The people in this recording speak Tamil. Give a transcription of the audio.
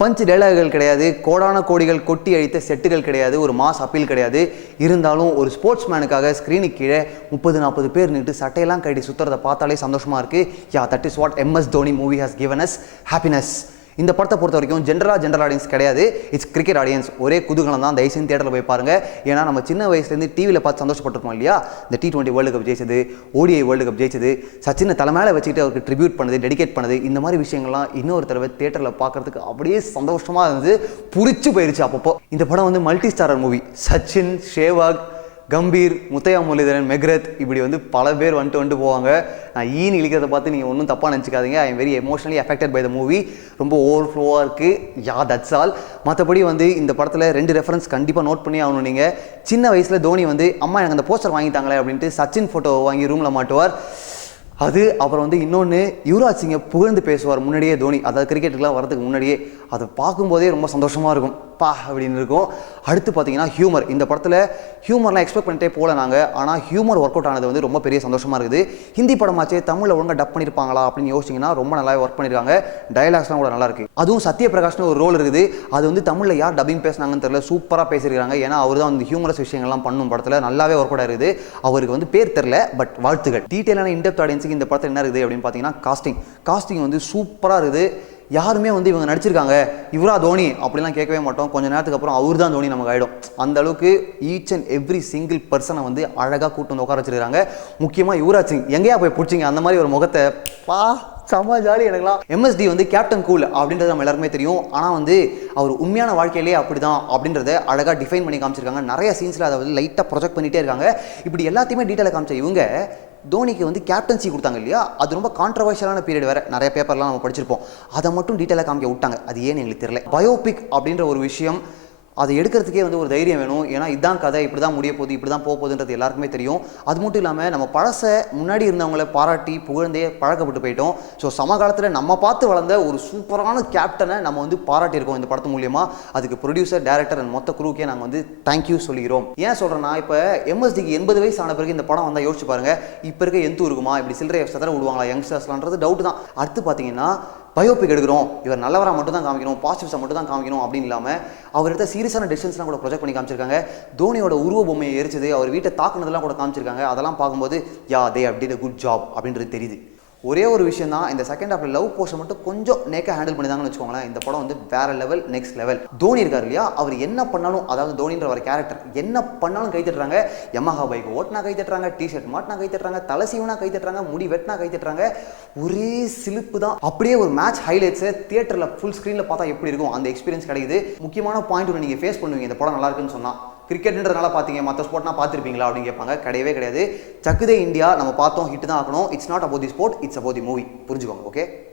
பஞ்ச் டைலாகுகள் கிடையாது, கோடான கோடிகள் கொட்டி அழித்த செட்டுகள் கிடையாது, ஒரு மாஸ் அப்பீல் கிடையாது. இருந்தாலும் ஒரு ஸ்போர்ட்ஸ் மேனுக்காக ஸ்க்ரீனுக்கு கீழே 30-40 பேர் நின்று சட்டையெல்லாம் கட்டி சுற்றுறதை பார்த்தாலே சந்தோஷமாக இருக்குது. Yeah, that is what MS Dhoni movie has given us happiness. இந்த படத்தை பொறுத்த வரைக்கும் ஜென்ரல் ஆடியன்ஸ் கிடையாது, இட்ஸ் கிரிக்கெட் ஆடியன்ஸ். ஒரே குதூகலம் தான். தயவுசெய்து தியேட்டரில் போய் பாருங்க. ஏன்னா நம்ம சின்ன வயசுலேருந்து டிவியில் பார்த்து சந்தோஷப்பட்டிருக்கோம் இல்லையா? இந்த T20 வேர்ல்டு கப் ஜெயிச்சது, ODI வேர்ல்டு கப் ஜெயிச்சது, சச்சினை தலைமையில வச்சுக்கிட்டு அவருக்கு ட்ரிபியூட் பண்ணது, டெடிகேட் பண்ணது, இந்த மாதிரி விஷயங்கள்லாம் இன்னொரு தடவை தியேட்டரில் பார்க்கறதுக்கு அப்படியே சந்தோஷமாக இருந்தது, புரிச்சு போயிருச்சு. அப்பப்போ இந்த படம் வந்து multi starrer movie. Sachin, Sehwag, Gambhir, Muttiah Muralitharan, McGrath, இப்படி வந்து பல பேர் வந்துட்டு போவாங்க. நான் இழிக்கிறத பார்த்து நீங்கள் ஒன்றும் தப்பாக நினச்சிக்காதீங்க. I am very emotionally affected by the movie. ரொம்ப ஓவர்ஃப்ளோவாக இருக்குது. Yeah, that's all. மற்றபடி வந்து இந்த படத்தில் 2 ரெஃபரன்ஸ் கண்டிப்பாக நோட் பண்ணி ஆகணும். நீங்கள் சின்ன வயசில் தோனி வந்து அம்மா எனக்கு அந்த போஸ்டர் வாங்கிட்டாங்களே அப்படின்ட்டு சச்சின் ஃபோட்டோ வாங்கி ரூமில் மாட்டுவார். அது அப்புறம் வந்து இன்னொன்று, யுவராஜ் சிங்கை புகழ்ந்து பேசுவார் முன்னாடியே தோனி, அதாவது கிரிக்கெட்டுக்குலாம் வரதுக்கு முன்னாடியே. அதை பார்க்கும்போதே ரொம்ப சந்தோஷமாக இருக்கும், பா அப்படின்னு இருக்கும். அடுத்து பார்த்தீங்கன்னா ஹியூமர். இந்த படத்தில் ஹியூமர்லாம் எக்ஸ்பெக்ட் பண்ணிட்டே போகல நாங்கள், ஆனால் ஹியூமர் ஒர்க் அவுட் ஆனது வந்து ரொம்ப பெரிய சந்தோஷமாக இருக்குது. ஹிந்தி படமாச்சே தமிழில் ஒழுங்காக டப் பண்ணியிருப்பாங்களா அப்படின்னு யோசிச்சிங்கன்னா ரொம்ப நல்லாவே ஒர்க் பண்ணியிருக்காங்க. டைலாக்ஸ்லாம் கூட நல்லா இருக்குது. அதுவும் சத்யபிரகாஷ்னு ஒரு ரோல் இருக்குது. அது வந்து தமிழில் யார் டப்பிங் பேசினாங்கன்னு தெரியல, சூப்பராக பேசியிருக்காங்க. ஏன்னா அவர் தான் வந்து ஹியூமரஸ் விஷயங்கள்லாம் பண்ணும் படத்தில் நல்லாவே ஒர்க் அவுட் ஆயிருக்குது. அவருக்கு வந்து பேர் தெரில, பட் வாழ்த்துகள். டீட்டெயிலான இன்டெப்த் ஆடியன்ஸுக்கு இந்த படத்தில் என்ன இருக்குது அப்படின்னு பார்த்தீங்கன்னா காஸ்டிங் வந்து சூப்பராக இருக்குது. யாருமே வந்து இவங்க நடிச்சிருக்காங்க இவரா தோனி அப்படிலாம் கேட்கவே மாட்டோம். கொஞ்சம் நேரத்துக்கு அப்புறம் அவர் தான் தோனி நமக்கு ஆகிடும். அந்த அளவுக்கு ஈச் அண்ட் எவ்ரி சிங்கிள் பர்சனை வந்து அழகாக கூட்டு வந்து உட்கார வச்சிருக்காங்க. முக்கியமாக யுவராஜ் சிங் எங்கேயா போய் பிடிச்சிங்க அந்த மாதிரி ஒரு முகத்தை, பா செம்ம ஜாலி எனக்குலாம். MSD வந்து கேப்டன் கூல் அப்படின்றது நம்ம எல்லாருமே தெரியும். ஆனால் வந்து அவர் உண்மையான வாழ்க்கையிலேயே அப்படி தான் அப்படின்றத அழகாக டிஃபைன் பண்ணி காமிச்சிருக்காங்க. நிறைய சீன்ஸில் அதை வந்து லைட்டாக ப்ரொஜெக்ட் பண்ணிகிட்டே இருக்காங்க. இப்படி எல்லாத்தையுமே டீட்டெயிலாக காமிச்ச இவங்க தோனிக்கு வந்து கேப்டன்சி கொடுத்தாங்க இல்லையா? அது ரொம்ப கான்ட்ரவர்ஷியலான பீரியட் வேறு. நிறைய பேப்பர்லாம் நம்ம படிச்சிருப்போம். அதை மட்டும் டீட்டெயிலாக காமிக்க விட்டாங்க. அது ஏன்னு எங்களுக்கு தெரியல. பயோபிக் அப்படின்ற ஒரு விஷயம், அதை எடுக்கிறதுக்கே வந்து ஒரு தைரியம் வேணும். ஏன்னா இதுதான் கதை, இப்படி தான் முடிய போகுது, இப்படி தான் போக போகுதுன்றது எல்லாருக்குமே தெரியும். அது மட்டும் இல்லாமல் நம்ம பழசை முன்னாடி இருந்தவங்களை பாராட்டி புகழ்ந்தே பழக்கப்பட்டு போயிட்டோம். ஸோ சமகாலத்தில் நம்ம பார்த்து வளர்ந்த ஒரு சூப்பரான கேப்டனை நம்ம வந்து பாராட்டியிருக்கோம் இந்த படத்து மூலியமாக. அதுக்கு ப்ரொடியூசர், டேரக்டர் அண்ட் மொத்த குரூக்கே நாங்கள் வந்து தேங்க்யூ சொல்லிக்கிறோம். ஏன் சொல்கிறேன்னா, இப்போ MSDக்கு 80 வயசு ஆன பிறகு இந்த படம் வந்தால் யோசிச்சு பாருங்க, இப்போ இருக்க எந்த இருக்குமா, இப்படி சில்லறை சதற விடுவாங்களா யங்ஸ்டர்ஸ்லான்றது டவுட் தான். அடுத்து பார்த்தீங்கன்னா பயோபிக் எடுக்கிறோம், இவர் நல்லவராக மட்டும் தான் காமிக்கணும், பாசிட்டிவ்ஸை மட்டும் தான் காமிக்கணும் அப்படின்னு இல்லாமல் அவர் எடுத்த சீரியஸான டெசிஷன்ஸ்லாம் கூட ப்ரொஜெக்ட் பண்ணி காமிச்சிருக்காங்க. தோனியோட உருவ பொம்மையை எரிச்சது, அவர் வீட்டை தாக்குனதெல்லாம் கூட காமிச்சிருக்காங்க. அதெல்லாம் பார்க்கும்போது yeah, they did a good job அப்படின்றது தெரியுது. ஒரே ஒரு விஷயம் தான், இந்த செகண்ட் ஹாஃப்ல லவ் போர்ஷன் மட்டும் கொஞ்சம் நேக்காக ஹேண்டில் பண்ணிதாங்கன்னு வச்சுக்கோங்களேன். இந்த படம் வந்து வேற லெவல், நெக்ஸ்ட் லெவல். தோனி இருக்கார் இல்லையா, அவர் என்ன பண்ணாலும், அதாவது தோனின்ற ஒரு கேரக்டர் என்ன பண்ணாலும் கை தட்டுறாங்க. யமஹா பைக் ஓட்டினா கை தட்டுறாங்க, டிஷர்ட் மாட்டினா கை தட்டுறாங்க, தலை சீவனா கை தட்டுறாங்க, முடி வெட்டினா கை தட்டுறாங்க. ஒரே சிலிப்பு தான். அப்படியே ஒரு மேட்ச் ஹைலைட்ஸை தியேட்டரில் ஃபுல் ஸ்க்ரீனில் பார்த்தா எப்படி இருக்கும் அந்த எக்ஸ்பீரியன்ஸ் கிடைக்குது. முக்கியமான பாயிண்ட் ஒன்று நீங்கள் ஃபேஸ் பண்ணுவீங்க இந்த படம் நல்லா இருக்குன்னு சொன்னால். கிரிக்கெட்ன்றதுனால பார்த்தீங்க, மற்ற ஸ்போர்ட்னா பார்த்துருப்பீங்களா அப்படின்னு கேட்பாங்க. கிடையவே கிடையாது. சக்குதே இந்தியா நம்ம பார்த்தோம், ஹிட் தான் ஆகணும். It's not about the sport, it's about the movie. புரிஞ்சுக்கோங்க. ஓகே.